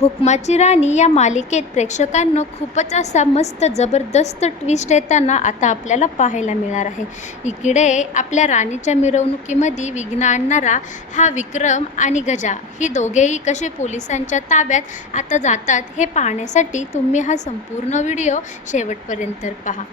हुकमाची राणी या मालिकेत प्रेक्षकांना खूपच असा मस्त जबरदस्त ट्विस्ट येताना आता आपल्याला पाहायला मिळणार आहे. इकडे आपल्या राणीच्या मिरवणुकीमध्ये विघ्न आणणारा हा विक्रम आणि गजा ही दोघेही कसे पोलिसांच्या ताब्यात आता जातात हे पाहण्यासाठी तुम्ही हा संपूर्ण व्हिडिओ शेवटपर्यंत पहा.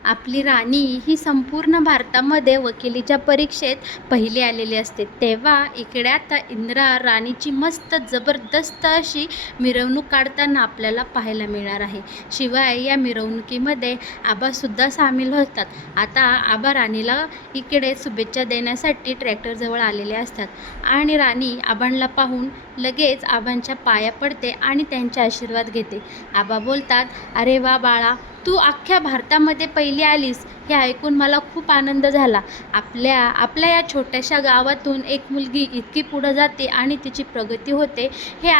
आपली राणी ही संपूर्ण भारतामध्ये वकिलीच्या परीक्षेत पहिली आलेली असते. तेव्हा इकडे आता इंद्रा राणीची मस्त जबरदस्त अशी मिरवणूक काढताना आपल्याला पाहायला मिळणार आहे. शिवाय या मिरवणुकीमध्ये आबासुद्धा सामील होतात. आता आबा राणीला इकडे शुभेच्छा देण्यासाठी ट्रॅक्टरजवळ आलेले असतात आणि राणी आबांना पाहून लगेच आबांच्या पाया पडते आणि त्यांचे आशीर्वाद घेते. आबा बोलतात, अरे वा बाळा, तू अख्ख्या भारतामध्ये पहिली आलीस हे ऐकून मला खूप आनंद झाला. आपल्या या छोट्याशा गावातून एक मुलगी इतकी पुढं जाते आणि तिची प्रगती होते हे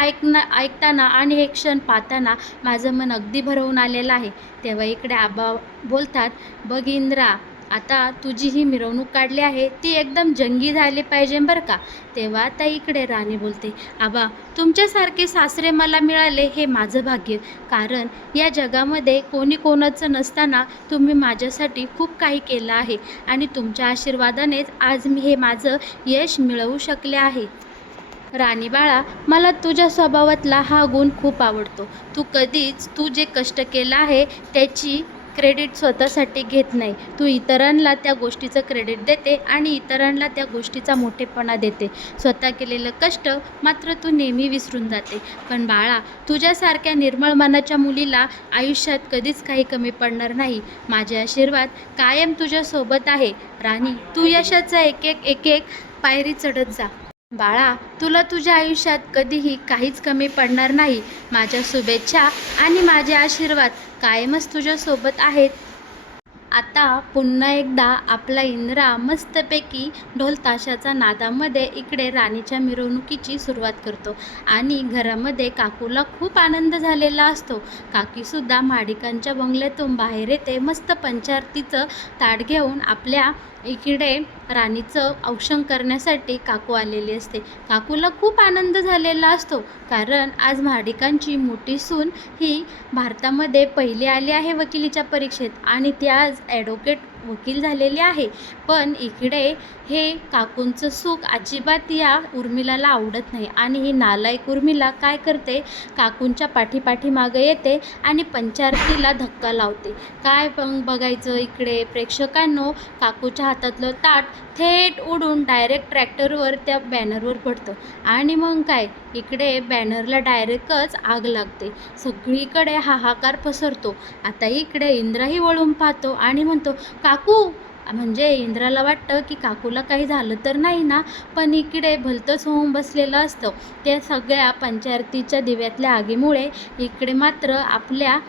ऐकताना आणि हे क्षण पाहताना माझं मन अगदी भरवून आलेलं आहे. तेव्हा इकडे आबा बोलतात, बघ इंद्रा, आता तुझी ही मिरवणूक काढली आहे ती एकदम जंगी झाली पाहिजे बरं का. तेव्हा आता इकडे राणी बोलते, आबा, तुमच्यासारखे सासरे मला मिळाले हे माझं भाग्य. कारण या जगामध्ये कोणी कोणाचं नसताना तुम्ही माझ्यासाठी खूप काही केलं आहे आणि तुमच्या आशीर्वादानेच आज मी हे माझं यश मिळवू शकले आहे. राणी बाळा, मला तुझ्या स्वभावातला हा गुण खूप आवडतो. तू जे कष्ट केलं आहे त्याची क्रेडिट स्वतःसाठी घेत नाही. तू इतरांना त्या गोष्टीचं क्रेडिट देते आणि इतरांना त्या गोष्टीचा मोठेपणा देते. स्वतः केलेलं कष्ट मात्र तू नेहमी विसरून जाते. पण बाळा, तुझ्यासारख्या निर्मळ मनाच्या मुलीला आयुष्यात कधीच काही कमी पडणार नाही. माझे आशीर्वाद कायम तुझ्यासोबत आहे. राणी, तू यशाचा एक एक पायरी चढत जा. बाळा, तुला तुझ्या आयुष्यात कधीही काहीच कमी पडणार नाही. माझ्या शुभेच्छा आणि माझे आशीर्वाद कायमच तुझ्यासोबत आहेत. आता पुन्हा एकदा आपला इंद्रा मस्तपैकी ढोल ताशाच्या नादामध्ये इकडे राणीच्या मिरवणुकीची सुरुवात करतो आणि घरामध्ये काकूला खूप आनंद झालेला असतो. काकीसुद्धा माडिकांच्या बंगल्यातून बाहेर येते. मस्त पंचारतीचं ताट घेऊन आपल्या इकडे राणीचं औक्षण करण्यासाठी काकू आलेली असते. काकूला खूप आनंद झालेला असतो कारण आज माडिकांची मोठी सून ही भारतामध्ये पहिली आली आहे वकिलीच्या परीक्षेत आणि ती आज ॲडव्होकेट वकील झालेली आहे. पण इकडे हे काकूंचं सुख अजिबात या उर्मिलाला आवडत नाही आणि ही नालायक उर्मिला काय करते, काकूंच्या पाठीमागं येते आणि पंचारतीला धक्का लावते. काय बघायचं इकडे प्रेक्षकांनो, काकूच्या हातातलं ताट थेट उडून डायरेक्ट ट्रॅक्टरवर त्या बॅनरवर पडतं आणि मग काय, इकडे बॅनरला डायरेक्टच आग लागते. सगळीकडे हाहाकार पसरतो. आता इकडे इंद्राही वळून पाहतो आणि म्हणतो, काकू, म्हणजे इंद्राला वाटतं की काकूला काही झालं तर नाही ना. पण इकडे भलतंच होऊन बसलेलं असतं. त्या सगळ्या पंचायतीच्या दिव्यातल्या आगीमुळे इकडे मात्र आपल्या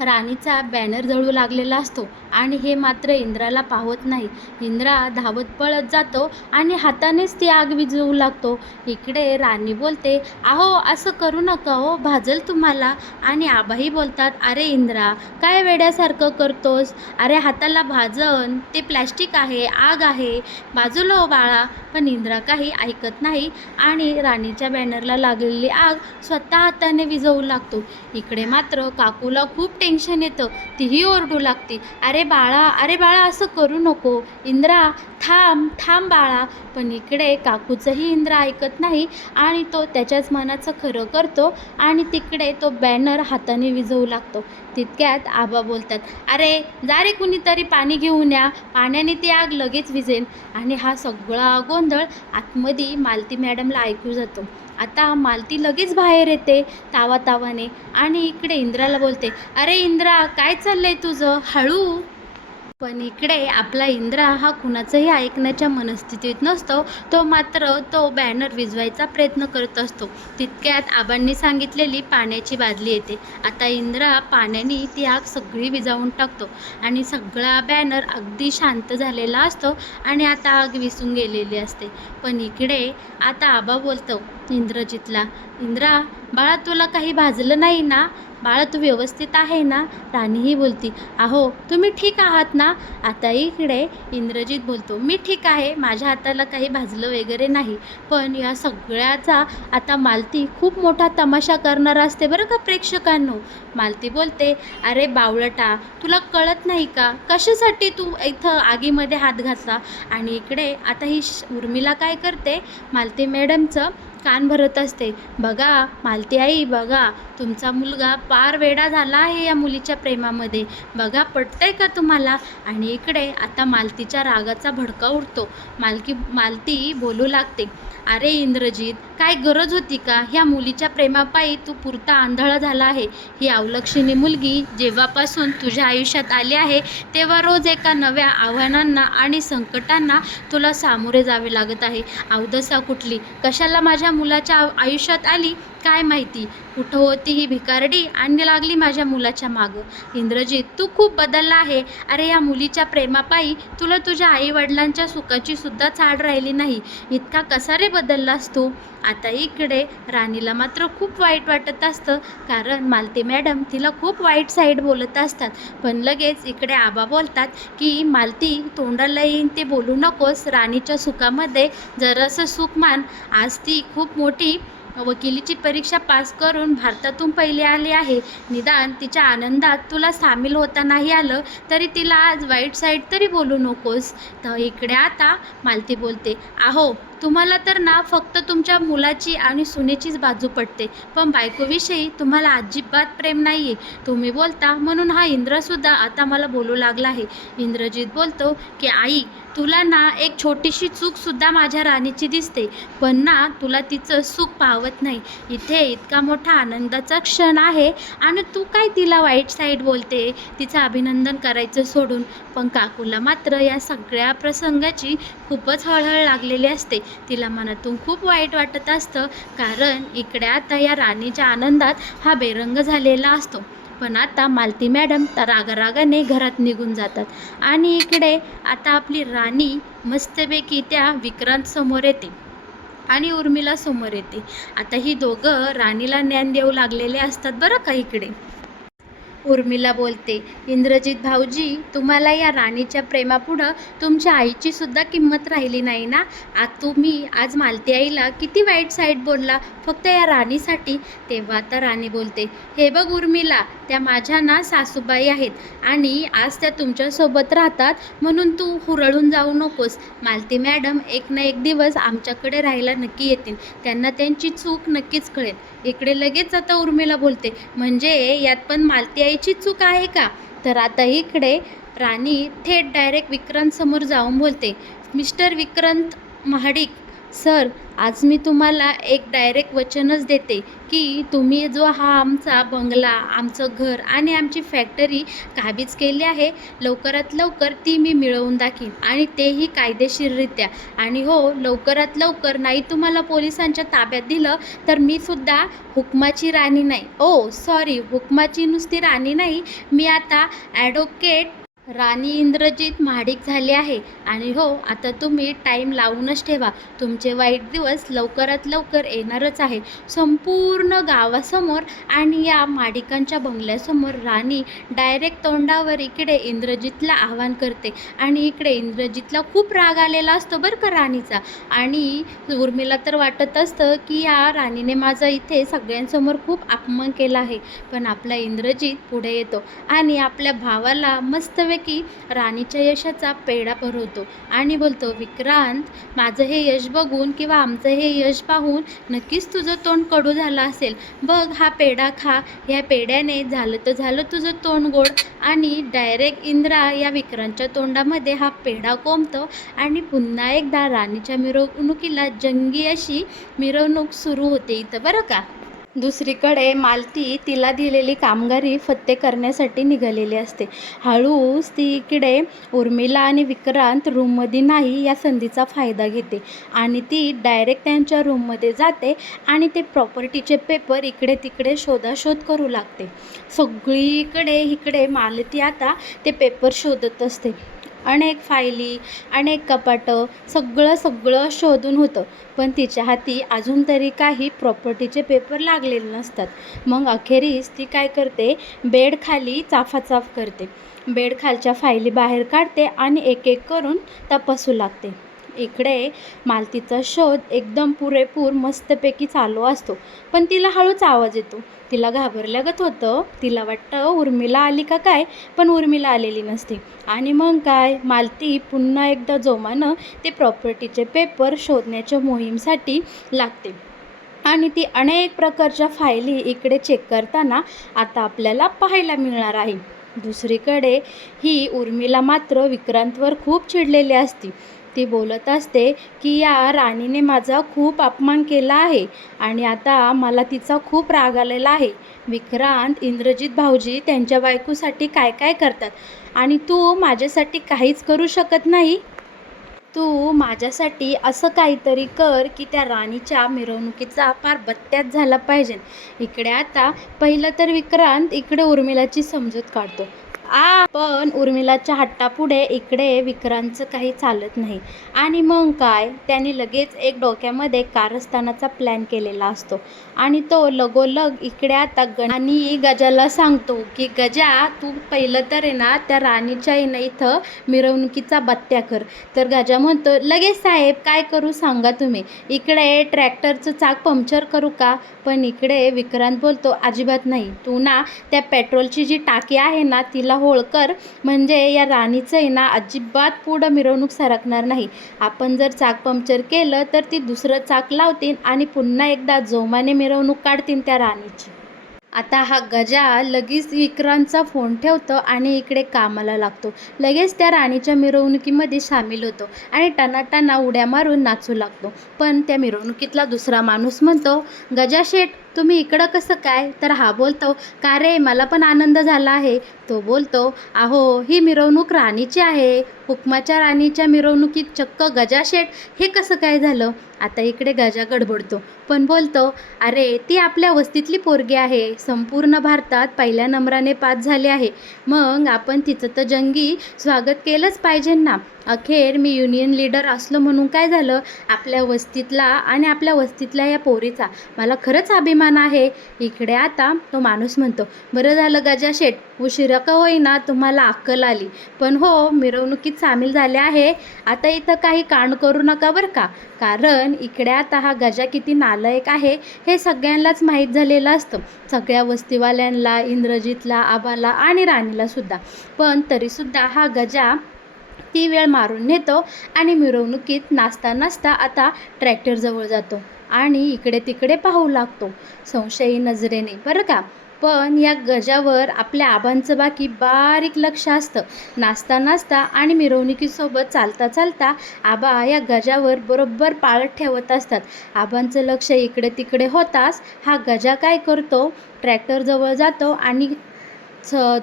राणीचा बॅनर जळू लागलेला असतो आणि हे मात्र इंद्राला पाहत नाही. इंद्रा धावत पळत जातो आणि हातानेच ती आग विझवू लागतो. इकडे राणी बोलते, अहो, असं करू नका हो, भाजल तुम्हाला. आणि आबाही बोलतात, अरे इंद्रा, काय वेड्यासारखं करतोस, अरे हाताला भाजन, ते प्लॅस्टिक आहे, आग आहे, बाजूला हो बाळा. पण इंद्रा काही ऐकत नाही आणि राणीच्या बॅनरला लागलेली आग स्वतः हाताने विझवू लागतो. इकडे मात्र काकूला खूप टेन्शन येतं. तीही ओरडू लागते, अरे बाळा, असं करू नको. इंद्रा, थांब बाळा. पण इकडे काकूचंही इंद्रा ऐकत नाही आणि तो त्याच्याच मनाचं खरं करतो आणि तिकडे तो बॅनर हाताने विझवू लागतो. तितक्यात आबा बोलतात, अरे जा रे, कुणीतरी पाणी घेऊन या, पाण्याने ती आग लगेच विझेल. आणि हा सगळा गोंधळ आतमध्ये मालती मॅडमला ऐकू जातो. आता मालती लगेच बाहेर येते तावातावाने आणि इकडे इंद्राला बोलते, अरे इंद्रा, काय चाललंय तुझं, हळू. पण इकडे आपला इंद्रा हा कुणाचंही ऐकण्याच्या मनस्थितीत नसतो. तो मात्र तो बॅनर विझवायचा प्रयत्न करत असतो. तितक्यात आबांनी सांगितलेली पाण्याची बादली येते. आता इंद्रा पाण्याने ती आग सगळी विझवून टाकतो आणि सगळा बॅनर अगदी शांत झालेला असतो आणि आता आग विझून गेलेली असते. पण इकडे आता आबा बोलतो इंद्रजितला, इंद्रा बाळा तुला काही भाजलं नाही ना? बाळा तू व्यवस्थित आहे ना? राणीही बोलती, अहो तुम्ही ठीक आहात ना? आता इकडे इंद्रजित बोलतो, मी ठीक आहे, माझ्या हाताला काही भाजलं वगैरे नाही. पण या सगळ्याचा आता मालती खूप मोठा तमाशा करणार असते बरं का प्रेक्षकांनो. मालती बोलते, अरे बावळटा, तुला कळत नाही का? कशासाठी तू इथं आगीमध्ये हात घातला? आणि इकडे आता ही उर्मिला काय करते, मालती मॅडमचं कान भरत असते. बघा मालती आई, बघा तुमचा मुलगा पार वेडा झाला आहे या मुलीच्या प्रेमामध्ये. बघा पटतंय का तुम्हाला? आणि इकडे आता मालतीच्या रागाचा भडका उडतो. मालती बोलू लागते, अरे इंद्रजित, काय गरज होती का? ह्या मुलीच्या प्रेमापायी तू पुरता आंधळा झाला आहे. ही अवलक्षणी मुलगी जेव्हापासून तुझ्या आयुष्यात आली आहे तेव्हा रोज एका नव्या आव्हानांना आणि संकटांना तुला सामोरे जावे लागत आहे. अवदसा कुठली, कशाला माझ्या मुलाच्या आयुष्यात आली काय माहिती? कुठं होती ही भिकारडी आणि लागली माझ्या मुलाच्या मागं. इंद्रजित, तू खूप बदलला आहे. अरे या मुलीच्या प्रेमापायी तुला तुझ्या आईवडिलांच्या सुखाची सुद्धा चाड राहिली नाही. इतका कसा रे बदललास तू? आता इकडे राणीला मात्र खूप वाईट वाटत असतं, कारण मालती मॅडम तिला खूप वाईट साईड बोलत असतात. पण लगेच इकडे आबा बोलतात की मालती, तोंडाला येईन ते बोलू नकोस. राणीच्या सुखामध्ये जरासं सुख मान. आज ती खूप मोठी वकिलीची परीक्षा पास करून भारतातून पहिली आली आहे. निदान तिच्या आनंदात तुला सामील होता नाही आलं तरी तिला आज वाईट साईड तरी बोलू नकोस. तर इकडे आता मालती बोलते, अहो तुम्हाला तर ना फक्त तुमच्या मुलाची आणि सुनेचीच बाजू पडते, पण बायकोविषयी तुम्हाला अजिबात प्रेम नाही आहे. तुम्ही बोलता म्हणून हा इंद्रसुद्धा आता मला बोलू लागला आहे. इंद्रजित बोलतो की आई, तुला ना एक छोटीशी चूकसुद्धा माझ्या राणीची दिसते, पण ना तुला तिचं सुख पाहवत नाही. इथे इतका मोठा आनंदाचा क्षण आहे आणि तू काय तिला वाईट साईड बोलते, तिचं अभिनंदन करायचं सोडून. पण काकूला मात्र या सगळ्या प्रसंगाची खूपच हळहळ लागलेली असते. तिला मनातून खूप वाईट वाटत असतं, कारण इकडे आता या राणीच्या आनंदात हा बेरंग झालेला असतो. पण आता मालती मॅडम तर रागारागाने घरात निघून जातात आणि इकडे आता आपली राणी मस्तपैकी त्या विक्रांत समोर येते आणि उर्मिला समोर येते. आता ही दोघं राणीला ज्ञान देऊ लागलेले असतात बरं का. इकडे उर्मिला बोलते, इंद्रजित भाऊजी, तुम्हाला या राणीच्या प्रेमापुढं तुमच्या आईची सुद्धा किंमत राहिली नाही ना? तुम्ही आज मालती आईला किती वाईट साईड बोलला फक्त या राणीसाठी. तेव्हा आता राणी बोलते, हे बघ उर्मिला, त्या माझ्या ना सासूबाई आहेत आणि आज त्या तुमच्यासोबत राहतात, म्हणून तू हुरळून जाऊ नकोस. मालती मॅडम एक ना एक दिवस आमच्याकडे राहायला नक्की येतील, त्यांना त्यांची चूक नक्कीच कळेल. इकडे लगेच आता उर्मिला बोलते, म्हणजे यात पण मालती आईची चूक आहे का? तर आता इकडे राणी थेट डायरेक्ट विक्रांत समोर जाऊन बोलते, मिस्टर विक्रांत महाडिक सर, आज मी तुम्हाला एक डायरेक्ट वचनच देते की तुम्ही जो हा आमचा बंगला, आमचं घर आणि आमची फॅक्टरी काबीज केली आहे, लवकरात लवकर ती मी मिळवून दाखीन आणि तेही कायदेशीररित्या. आणि हो, लवकरात लवकर नाही तुम्हाला पोलिसांच्या ताब्यात दिलं तर मी सुद्धा हुकमाची राणी नाही, ओ सॉरी, हुकमाची नुसती राणी नाही, मी आता ॲडव्होकेट राणी इंद्रजित महाडिक झाले आहे. आणि हो, आता तुम्ही टाईम लावूनच ठेवा, तुमचे वाईट दिवस लवकरात लवकर येणारच आहे. संपूर्ण गावासमोर आणि या महाडिकांच्या बंगल्यासमोर राणी डायरेक्ट तोंडावर इकडे इंद्रजितला आवाहन करते आणि इकडे इंद्रजितला खूप राग आलेला असतो बरं का राणीचा. आणि उर्मिला तर वाटत असतं की या राणीने माझा इथे सगळ्यांसमोर खूप अपमान केला आहे. पण आपला इंद्रजित पुढे येतो आणि आपल्या भावाला मस्तपैकी राणीच्या यशाचा पेढा भरवतो आणि बोलतो, विक्रांत, माझं हे यश बघून किंवा आमचं हे यश पाहून नक्कीच तुझं तोंड कडू झालं असेल. बघ हा पेढा खा, ह्या पेढ्याने झालं तर झालं तुझं तोंड गोड. आणि डायरेक्ट इंद्रा या विक्रांतच्या तोंडामध्ये हा पेढा कोंबतो आणि पुन्हा एकदा राणीच्या मिरवणुकीला जंगी अशी मिरवणूक सुरू होते इथं बरं का. दुसरीकडे मालती तिला दिलेली कामगारी फत्ते करण्यासाठी निघालेली असते. हळूच ती इकडे उर्मिला आणि विक्रांत रूममध्ये नाही या संधीचा फायदा घेते आणि ती डायरेक्ट त्यांच्या रूममध्ये जाते आणि ते प्रॉपर्टीचे पेपर इकडे तिकडे शोधाशोध करू लागते. सगळीकडे इकडे मालती आता ते पेपर शोधत असते अनेक फायली, अनेक कपाटं, सगळं शोधून होतं. पण तिच्या हाती अजून तरी काही प्रॉपर्टीचे पेपर लागलेले नसतात. मग अखेरीस ती काय करते, बेडखाली चाफाचाफ करते. बेडखालच्या फायली बाहेर काढते आणि एक एक करून तपासू लागते. इकडे मालतीचा शोध एकदम पुरेपूर मस्तपैकी चालू असतो. पण तिला हळूच आवाज येतो. तिला घाबरल्यागत होतं. तिला वाटतं उर्मिला आली का काय, पण उर्मिला आलेली नसते. आणि मग काय, मालती पुन्हा एकदा जोमानं ते प्रॉपर्टीचे पेपर शोधण्याच्या मोहीमसाठी लागते. आणि ती अनेक प्रकारच्या फायली इकडे चेक करताना आता आपल्याला पाहायला मिळणार आहे. दुसरीकडे ही उर्मिला मात्र विक्रांतवर खूप चिडलेली असते. ती बोलत असते की या राणीने माझा खूप अपमान केला आहे आणि आता मला तिचा खूप राग आलेला आहे. विक्रांत, इंद्रजित भाऊजी त्यांच्या बायकोसाठी काय काय करतात आणि तू माझ्यासाठी काहीच करू शकत नाही. तू माझ्यासाठी असं काहीतरी कर की त्या राणीच्या मिरवणुकीचा फार बत्त्यात झाला पाहिजे. इकडे आता पहिलं तर विक्रांत इकडे उर्मिलाची समजूत काढतो. पण उर्मिलाच्या हट्टापुढे इकडे विक्रांतचं काही चालत नाही. आणि मग काय, त्याने लगेच एक डोक्यामध्ये कारस्थानाचा प्लॅन केलेला असतो आणि तो लगोलग इकडे आता आणि गजाला सांगतो की गजा, तू पहिलं तर आहे ना त्या राणीच्या इथं मिरवणुकीचा बत्त्या कर. तर गजा म्हणतो, लगेच साहेब, काय करू सांगा तुम्ही. इकडे ट्रॅक्टरचं चाक पंक्चर करू का. पण इकडे विक्रांत बोलतो, अजिबात नाही. तू ना त्या पेट्रोलची जी टाकी आहे ना तिला होळ कर, म्हणजे या राणीचं आहे ना अजिबात पुढं मिरवणूक सरकणार नाही. आपण जर चाक पंक्चर केलं तर ती दुसरं चाक लावतील आणि पुन्हा एकदा जोमाने मिरवणूक काढतील त्या राणीची. आता हा गजा लगेच विक्रांतचा फोन ठेवतो आणि इकडे कामाला लागतो. लगेच त्या राणीच्या मिरवणुकीमध्ये सामील होतो आणि टनाटना उड्या मारून नाचू लागतो. पण त्या मिरवणुकीतला दुसरा माणूस म्हणतो, गजा शेठ, तुम्ही इकडं कसं काय. तर हा बोलतो, का रे, मला पण आनंद झाला आहे. तो बोलतो, अहो ही मिरवणूक राणीची आहे. हुकमाच्या राणीच्या मिरवणुकीत चक्क गजा शेठ हे कसं काय झालं. आता इकडे गजा गडबडतो पण बोलतो, अरे ती आपल्या वस्तीतली पोरगी आहे. संपूर्ण भारतात पहिल्या नंबराने पास झाली आहे. मग आपण तिचं तर जंगी स्वागत केलंच पाहिजे ना. अखेर मी युनियन लीडर असलो म्हणून काय झालं, आपल्या वस्तीतला आणि आपल्या वस्तीतल्या या पोरीचा मला खरंच अभिमान आहे. इकडे आता तो माणूस म्हणतो, बरं झालं गजा शेठ, उशिरा का होईना तुम्हाला अक्कल आली. पण हो, मिरवणुकीत सामील झाले आहे. आता इथं काही कांड करू नका बरं का. कारण इकडे आता हा गजा किती नालायक आहे हे सगळ्यांनाच माहीत झालेलं असतं. सगळ्या वस्तीवाल्यांना, इंद्रजितला, आबाला आणि राणीला सुद्धा. पण तरीसुद्धा हा गजा ती वेळ मारून नेतो आणि मिरवणुकीत नाचता नाचता आता ट्रॅक्टरजवळ जातो आणि इकडे तिकडे पाहू लागतो संशयी नजरेने, बरं का. पण या गजावर आपल्या आबांचं बाकी बारीक लक्ष असतं. नाचता नाचता आणि मिरवणुकीसोबत चालता चालता आबा या गजावर बरोबर पाळत ठेवत असतात. आबांचं लक्ष इकडे तिकडे होताच हा गजा काय करतो, ट्रॅक्टरजवळ जातो आणि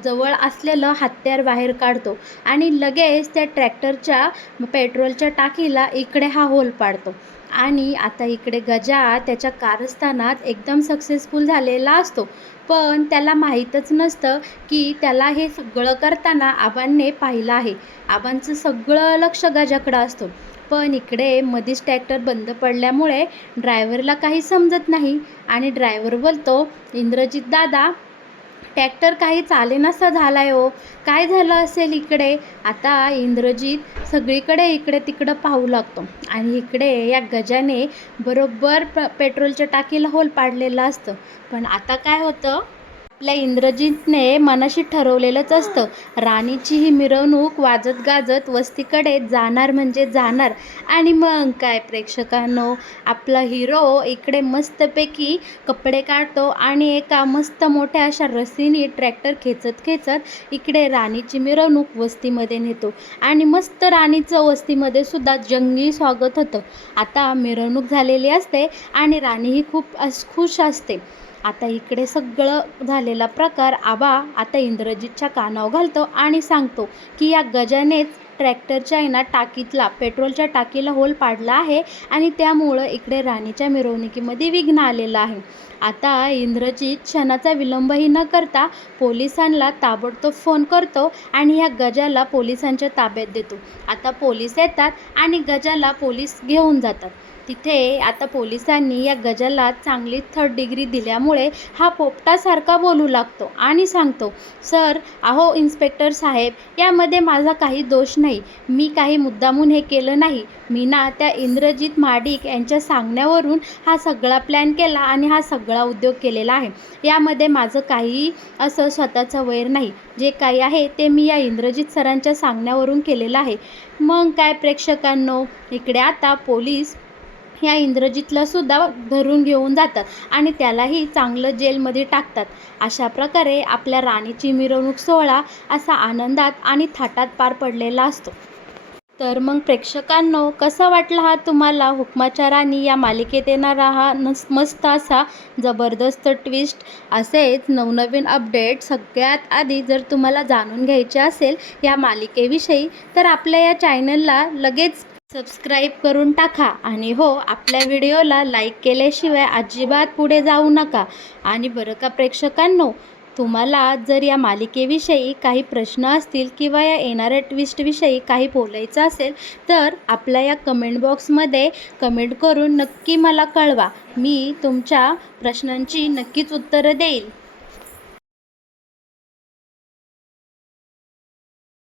जवळ असलेलं हत्यार बाहेर काढतो आणि लगेच त्या ट्रॅक्टरच्या पेट्रोलच्या टाकीला इकडे हा होल पाडतो. आणि आता इकडे गजा त्याच्या कारस्थानात एकदम सक्सेसफुल झालेला असतो. पण त्याला माहीतच नसतं की त्याला हे सगळं करताना आबांनी पाहिलं आहे. आबांचं सगळं लक्ष गजाकडं असतं. पण इकडे मधीच ट्रॅक्टर बंद पडल्यामुळे ड्रायव्हरला काही समजत नाही आणि ड्रायव्हर बोलतो, इंद्रजित दादा, ट्रॅक्टर काही चालेनासा झालाय हो, काय झालं असेल इकडे. आता इंद्रजित सगळीकडे इकडे तिकडं पाहू लागतो आणि इकडे या गजाने बरोबर पेट्रोलच्या टाकीला होल पाडलेलं असतं. पण आता काय होतं, आपल्या इंद्रजितने मनाशी ठरवलेलंच असतं, राणीची ही मिरवणूक वाजत गाजत वस्तीकडे जाणार म्हणजे जाणार. आणि मग काय प्रेक्षकांनो, आपला हिरो इकडे मस्तपैकी कपडे काढतो आणि एका मस्त मोठ्या अशा रस्सीने ट्रॅक्टर खेचत खेचत इकडे राणीची मिरवणूक वस्तीमध्ये नेतो आणि मस्त राणीचं वस्तीमध्ये सुद्धा जंगी स्वागत होतं. आता मिरवणूक झालेली असते आणि राणीही खूप खुश असते. आता इकडे सगळं झालेला प्रकार आबा आता इंद्रजितच्या कानावर घालतो आणि सांगतो की या गजानेच ट्रॅक्टरच्या आहे ना टाकीतला पेट्रोलच्या टाकीला होल पाडला आहे आणि त्यामुळं इकडे राणीच्या मिरवणुकीमध्ये विघ्न आलेलं आहे. आता इंद्रजित क्षणाचा विलंबही न करता पोलिसांना ताबडतोब फोन करतो आणि या गजाला पोलिसांच्या ताब्यात देतो. आता पोलीस येतात आणि गजाला पोलीस घेऊन जातात. तिथे आता पोलिसांनी या गजाला चांगली 3rd डिग्री दिल्यामुळे हा पोपटासारखा बोलू लागतो आणि सांगतो, सर अहो इन्स्पेक्टर साहेब, यामध्ये माझा काही दोष नाही. मी काही मुद्दामून हे केलं नाही. मी ना त्या इंद्रजित महाडिक यांच्या सांगण्यावरून हा सगळा प्लॅन केला आणि हा सगळा उद्योग केलेला आहे. यामध्ये माझं काही असं स्वतःचं वैर नाही. जे काही आहे ते मी या इंद्रजित सरांच्या सांगण्यावरून केलेलं आहे. मग काय प्रेक्षकांनो, इकडे आता पोलीस या इंद्रजितला सुद्धा धरून घेऊन जातात आणि त्यालाही चांगलं जेलमध्ये टाकतात. अशा प्रकारे आपल्या राणीची मिरवणूक सोहळा असा आनंदात आणि थाटात पार पडलेला असतो. तर मग प्रेक्षकांनो, कसा वाटला हा तुम्हाला हुकमाच्या राणी या मालिकेत येणारा हा मस्त असा जबरदस्त ट्विस्ट? असेच नवनवीन अपडेट सगळ्यात आधी जर तुम्हाला जाणून घ्यायचे असेल या मालिकेविषयी, तर आपल्या या चॅनलला लगेच सबस्क्राईब करून टाका. आणि हो, आपल्या व्हिडिओला लाईक केल्याशिवाय अजिबात पुढे जाऊ नका. आणि बरं का प्रेक्षकांनो, तुम्हाला जर या मालिकेविषयी काही प्रश्न असतील किंवा या येणाऱ्या ट्विस्टविषयी काही बोलायचं असेल, तर आपल्या या कमेंट बॉक्समध्ये कमेंट करून नक्की मला कळवा. मी तुमच्या प्रश्नांची नक्कीच उत्तरं देईल.